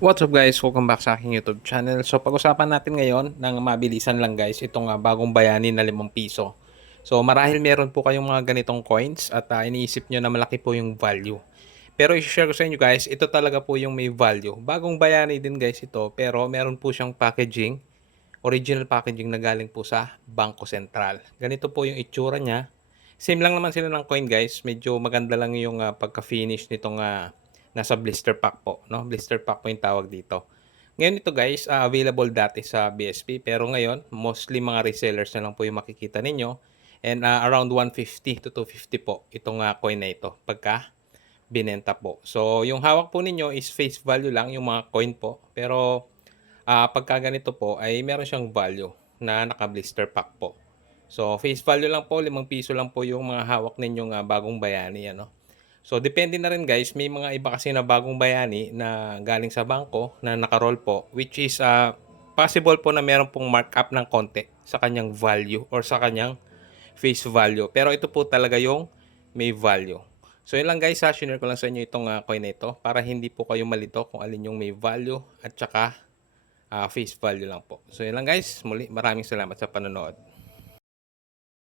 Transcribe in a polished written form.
What's up guys? Welcome back sa aking YouTube channel. So pag-usapan natin ngayon ng mabilisan lang guys, itong bagong bayani na 5 piso. So marahil meron po kayong mga ganitong coins at iniisip nyo na malaki po yung value. Pero i-share ko sa inyo guys, ito talaga po yung may value. Bagong bayani din guys ito, pero meron po siyang packaging, original packaging na galing po sa Bangko Sentral. Ganito po yung itsura niya. Same lang naman sila ng coin guys, medyo maganda lang yung pagka-finish nitong nasa blister pack po, no? Blister pack po yung tawag dito. Ngayon ito guys, available dati sa BSP pero ngayon mostly mga resellers na lang po yung makikita ninyo and around 150 to 250 po itong coin na ito pagka binenta po. So yung hawak po ninyo is face value lang yung mga coin po pero pagka ganito po ay meron siyang value na naka-blister pack po. So face value lang po, 5 piso lang po yung mga hawak ninyong bagong bayani ano. So depende na rin guys, may mga iba kasi na bagong bayani na galing sa bangko na naka-roll po which is possible po na meron pong markup ng konti sa kanyang value or sa kanyang face value. Pero ito po talaga yung may value. So yun lang guys ha, share ko lang sa inyo itong coin na ito para hindi po kayo malito kung alin yung may value at saka face value lang po. So yun lang guys, muli maraming salamat sa panonood.